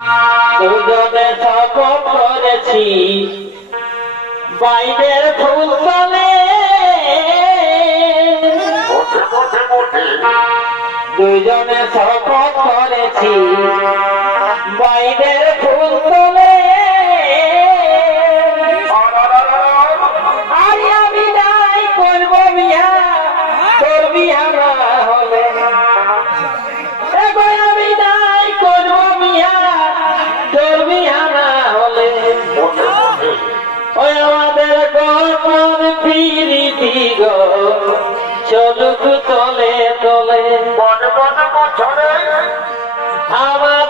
দুজনে শপথ করেছি বাইরের ফুল তলে, দুজনে শপথ করেছি বাইরের ফুল তলে। আর আমি নাই করব বিয়া, তোর বিয়া না হলে। এখন আমি নাই করব বিয়া, তোর বিয়া না হলে। ওই আমাদের গল্পর পিরিতি গো চলুক তলে তলে। আমাদের